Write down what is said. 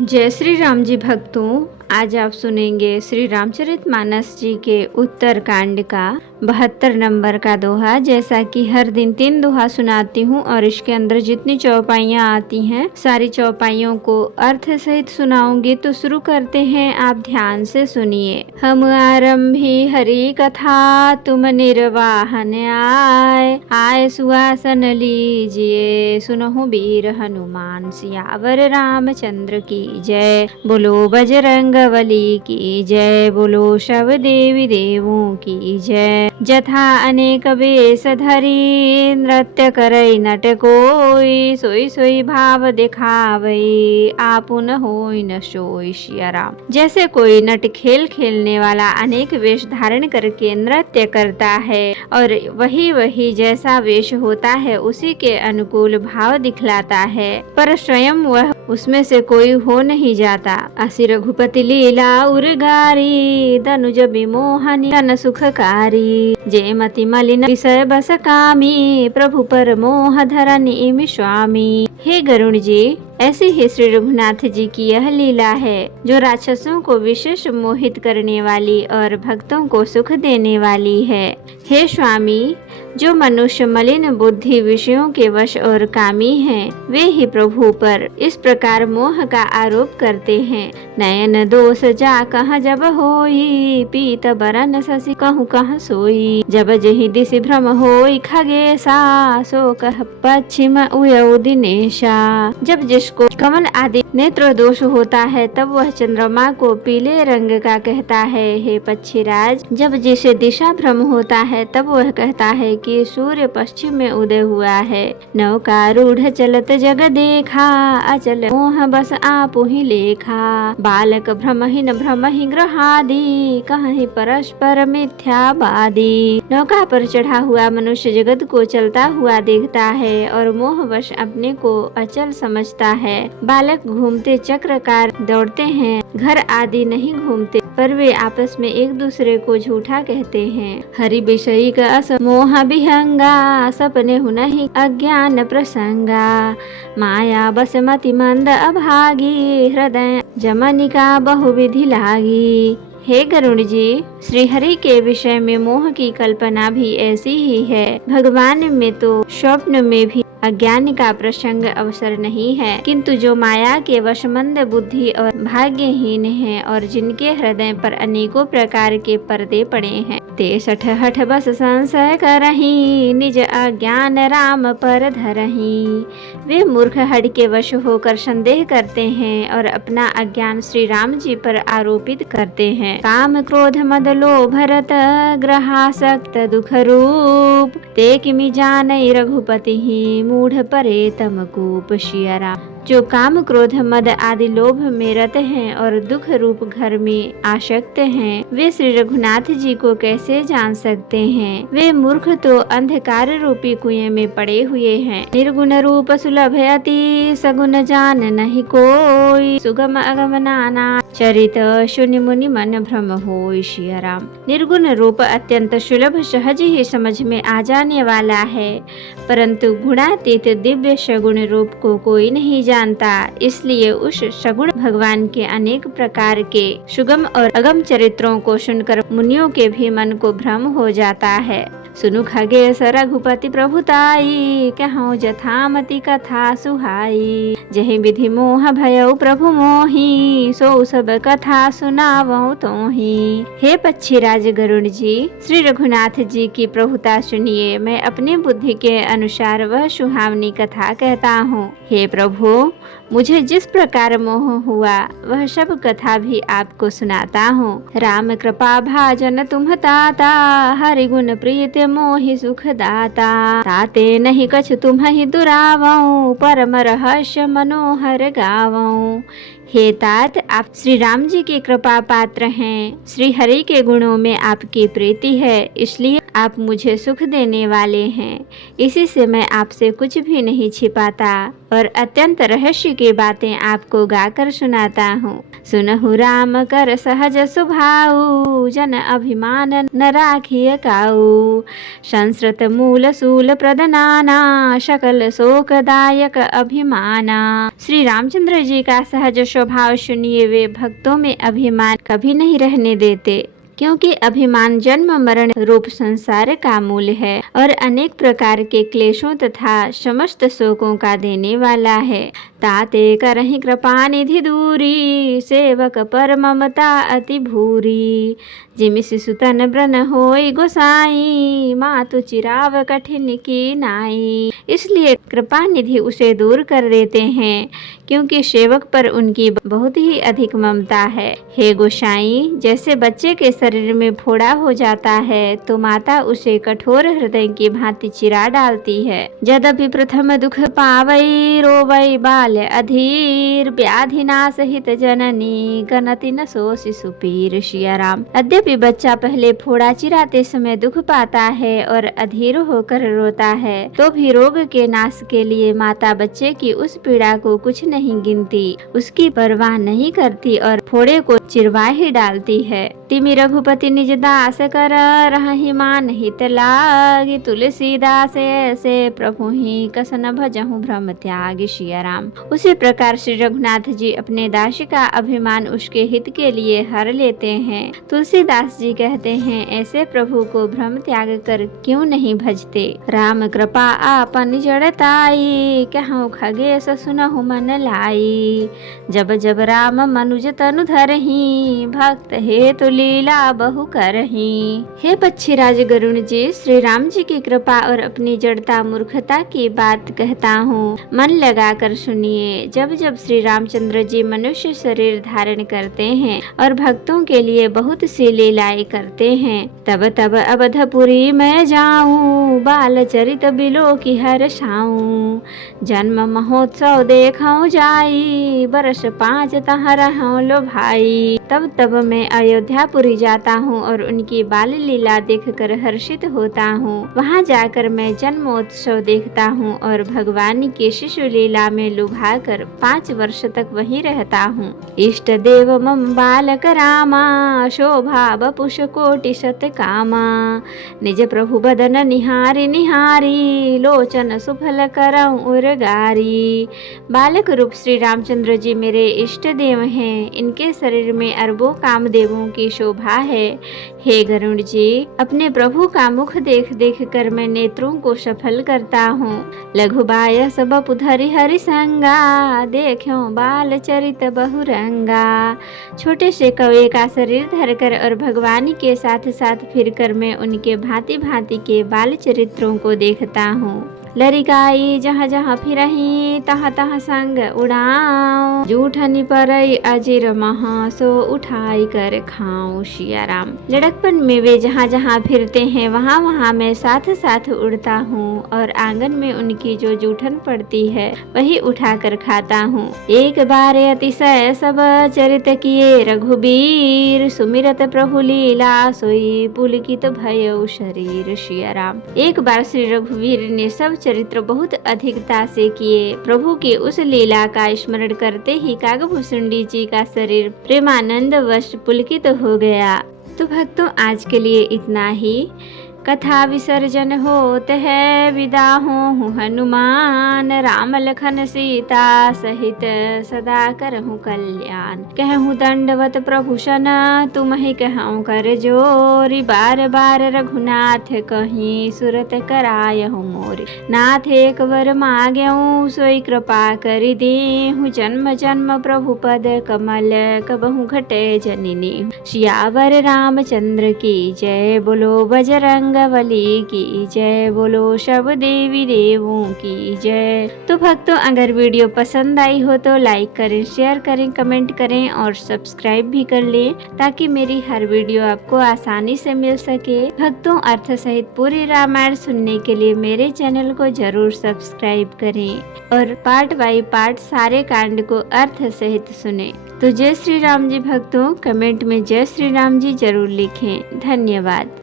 जय श्री राम जी भक्तों, आज आप सुनेंगे श्री रामचरितमानस जी के उत्तर कांड का 72 नंबर का दोहा। जैसा कि हर दिन 3 दोहा सुनाती हूँ और इसके अंदर जितनी चौपाइयाँ आती हैं सारी चौपाइयों को अर्थ सहित सुनाऊंगी। तो शुरू करते हैं, आप ध्यान से सुनिए। हम आरंभी हरि कथा, तुम निर्वाहन आए, आए सुहासन लीजिए, सुनहु वीर हनुमान सियावर रामचंद्र की जय। बोलो बजरंगबली की जय, बोलो शव देवी देवों की जय। जथा अनेक वेश धरी, नृत्य करई नट कोई, सोई सोई भाव दिखावई, आपुन होई न सोई सिया राम। जैसे कोई नट खेल खेलने वाला अनेक वेश धारण करके नृत्य करता है और वही वही जैसा वेश होता है उसी के अनुकूल भाव दिखलाता है, पर स्वयं वह उसमें से कोई हो नहीं जाता। असि रघुपति लीला उर्गारी, दनुज विमोहनी तन सुखकारी, जय मति मलिन विषय बस कामी, प्रभु पर मोह धरनी स्वामी। हे गरुण जी, ऐसी ही श्री रघुनाथ जी की यह लीला है जो राक्षसों को विशेष मोहित करने वाली और भक्तों को सुख देने वाली है। हे स्वामी, जो मनुष्य मलिन बुद्धि विषयों के वश और कामी हैं, वे ही प्रभु पर इस प्रकार मोह का आरोप करते हैं। नयन दोष जा कहाँ जब होई, पीत बरन शशि कहूँ कहाँ सोई, जब जहि दिशि भ्रम होई खगेशा, सो कह पश्चिम उयऊ दिनेशा। जब जिसको कमल आदि नेत्र दोष होता है तब वह चंद्रमा को पीले रंग का कहता है। हे पक्षीराज, जब जिसे दिशा भ्रम होता है तब वह कहता है कि सूर्य पश्चिम में उदय हुआ है। नौकारूढ़ चलत जग देखा, अचल मोह बस आपु ही लेखा, बालक भ्रमहीन भ्रमहि ग्रहादि, कहीं परस्पर मिथ्यावादी। नौका पर चढ़ा हुआ मनुष्य जगत को चलता हुआ देखता है और मोहवश अपने को अचल समझता है। बालक घूमते चक्रकार दौड़ते हैं, घर आदि नहीं घूमते, पर वे आपस में एक दूसरे को झूठा कहते हैं। हरि विषयी का असमोह विहंगा, सपने हुनहि अज्ञान प्रसंगा, माया बस मति मंद अभागी, हृदय जमनिका बहुविधि लागी। हे गरुण जी, श्री हरि के विषय में मोह की कल्पना भी ऐसी ही है। भगवान में तो स्वप्न में भी अज्ञान का प्रसंग अवसर नहीं है, किंतु जो माया के वश मंद बुद्धि और भाग्यहीन हैं और जिनके हृदय पर अनेकों प्रकार के पर्दे पड़े हैं, ते सठ हठ बस संशय करही, निज अज्ञान राम पर धरही। वे मूर्ख हठ के वश होकर संदेह करते हैं और अपना अज्ञान श्री राम जी पर आरोपित करते हैं। काम क्रोध मद लोभ रत, ग्रहासक्त दुख रूप, ते किमि जानई रघुपति ही, मूढ़ परे तम कूप सिया राम। जो काम क्रोध मद आदि लोभ में रत हैं और दुख रूप घर में आसक्त हैं, वे श्री रघुनाथ जी को कैसे जान सकते हैं। वे मूर्ख तो अंधकार रूपी कुएं में पड़े हुए हैं। निर्गुण रूप सुलभ अति, सगुन जान नहीं कोई, सुगम अगम नाना चरित, शून्य मुनि मन भ्रम होई सिया राम। निर्गुण रूप अत्यंत सुलभ सहज ही समझ में आ जाने वाला है, परंतु गुणातीत दिव्य सगुण रूप को कोई नहीं जानता। इसलिए उस सगुण भगवान के अनेक प्रकार के सुगम और अगम चरित्रों को सुनकर मुनियों के भी मन को भ्रम हो जाता है। सुनु खगेश रघुपति प्रभुताई, कहूँ जथामति कथा सुहाई, जहि विधि मोह भयउ प्रभु मोहि, सो सब कथा सुनावऊ तोहि। हे पक्षीराज गरुण जी, श्री रघुनाथ जी की प्रभुता सुनिए। मैं अपनी बुद्धि के अनुसार वह सुहावनी कथा कहता हूँ। हे प्रभु, मुझे जिस प्रकार मोह हुआ वह सब कथा भी आपको सुनाता हूँ। राम कृपा भाजन तुम ताता, हरि गुण प्रीत मोहि सुख दाता, ताते नहीं कछ तुम ही दुरावऊ, परम रहस्य मनोहर गावऊ। हे तात, आप श्री राम जी के कृपा पात्र हैं। श्री हरि के गुणों में आपकी प्रीति है, इसलिए आप मुझे सुख देने वाले हैं। इसी से मैं आपसे कुछ भी नहीं छिपाता और अत्यंत रहस्य की बातें आपको गाकर सुनाता हूँ। सुनहु राम कर सहज सुभाऊ, बहुजन अभिमान न राखिय काऊ। संस्कृत मूल सूल प्रदनाना सकल शोकदायक अभिमाना। श्री रामचंद्र जी का सहज स्वभाव सुनिए, वे भक्तों में अभिमान कभी नहीं रहने देते, क्योंकि अभिमान जन्म मरण रूप संसार का मूल है और अनेक प्रकार के क्लेशों तथा समस्त शोकों का देने वाला है। ताते करहि कृपा निधि दूरी, सेवक पर ममता अति भूरी। जिमि शिशु तन ब्रन होई गोसाई, मातु चिराव कठिन की नाई। इसलिए कृपा निधि उसे दूर कर देते हैं, क्योंकि सेवक पर उनकी बहुत ही अधिक ममता है। हे गोसाई, जैसे बच्चे के शरीर में फोड़ा हो जाता है तो माता उसे कठोर हृदय की भांति चिरा डालती है। यद्यपि प्रथम दुख पावई, रोवई बाल अधीर, व्याधि नाश हित जननी, गणति न सो शिशु पीर। सिया राम। यद्यपि बच्चा पहले फोड़ा चिराते समय दुख पाता है और अधीर होकर रोता है, तो भी रोग के नाश के लिए माता बच्चे की उस पीड़ा को कुछ नहीं गिनती, उसकी परवाह नहीं करती और फोड़े को चिरवा ही डालती है। तिमि रघुपति निज दास कर, रहहि मान हित लागी, तुलसीदास ऐसे प्रभु ही कसन भजहु भ्रम त्यागी। सिया राम। उसी प्रकार श्री रघुनाथ जी अपने दास का अभिमान उसके हित के लिए हर लेते हैं। तुलसीदास जी कहते हैं, ऐसे प्रभु को भ्रम त्याग कर क्यों नहीं भजते। राम कृपा आपन जड़ताई, कहूँ खगेश सुनहु मन लाई। जब जब राम मनुज तनु धरहि, भक्त हेतु लीला बहु करहि। हे पक्षीराज गरुण जी, श्री राम जी की कृपा और अपनी जड़ता मूर्खता की बात कहता हूँ, मन लगाकर सुनिए। जब जब श्री रामचंद्र जी मनुष्य शरीर धारण करते हैं और भक्तों के लिए बहुत सी लीलाएं करते हैं, तब तब अवधपुरी मैं जाऊं, बाल चरित बिलो की हर्षाऊं। जन्म महोत्सव देखऊं जाई, बरस 5 तहाँ रहूं लो भाई। तब तब मैं अयोध्यापुरी जाता हूँ और उनकी बाल लीला देखकर हर्षित होता हूँ। वहाँ जाकर मैं जन्मोत्सव देखता हूँ और भगवान की शिशु लीला में लुभा कर 5 वर्ष तक वहीं रहता हूँ। इष्ट देव मम बालक रामा, शोभा बपुष कोटि सत कामा। निज प्रभु बदन निहारी निहारी, लोचन सुफल करऊं उरगारी। बालक रूप श्री रामचंद्र जी मेरे इष्ट देव हैं, इनके शरीर में अरबों कामदेवों की शोभा है। हे गरुड़ जी, अपने प्रभु का मुख देख देख कर मैं नेत्रों को सफल करता हूँ। लघुबाय सब पुधरि हरि संगा, देखो बाल चरित बहुरंगा। छोटे से कौवे का शरीर धरकर और भगवान के साथ साथ फिरकर मैं उनके भांति भांति के बाल चरित्रों को देखता हूँ। लरिकाई जहाँ जहाँ फिरही, तहाँ तहाँ संग उड़ाऊं। जूठनी परई अजीर महा, सो उठाई कर खाऊं। सिया राम। लड़कपन में वे जहाँ जहाँ फिरते हैं वहाँ वहाँ मैं साथ साथ उड़ता हूँ और आंगन में उनकी जो जूठन पड़ती है वही उठाकर खाता हूँ। एक बार अतिशय सब चरित किए रघुबीर, सुमिरत प्रभु लीला सोई पुलकित भयउ शरीर। सिया राम। एक बार श्री रघुवीर ने सब चरित्र बहुत अधिकता से किए। प्रभु की उस लीला का स्मरण करते ही कागभूषुंडी जी का शरीर प्रेमानंद वश पुलकित हो गया। तो भक्तों, आज के लिए इतना ही। कथा विसर्जन होत है, विदा हो हनुमान। राम लखन सीता सहित सदा करहु कल्याण। कहूँ दंडवत प्रभु सन, तुम्हि कहूँ कर जोरी। बार बार रघुनाथ कहीं, सुरत करायहु मोरी। नाथ एक वर माग्यऊ, सोई कृपा करि देहु। जन्म जन्म प्रभु पद कमल, कबहु घटे जननी। सियावर रामचंद्र की जय, बोलो बजरंग बली की जय, बोलो सब देवी देवों की जय। तो भक्तों, अगर वीडियो पसंद आई हो तो लाइक करें, शेयर करें, कमेंट करें और सब्सक्राइब भी कर लें, ताकि मेरी हर वीडियो आपको आसानी से मिल सके। भक्तों, अर्थ सहित पूरी रामायण सुनने के लिए मेरे चैनल को जरूर सब्सक्राइब करें और पार्ट बाय पार्ट सारे कांड को अर्थ सहित सुने। तो जय श्री राम जी भक्तों, कमेंट में जय श्री राम जी जरूर लिखें। धन्यवाद।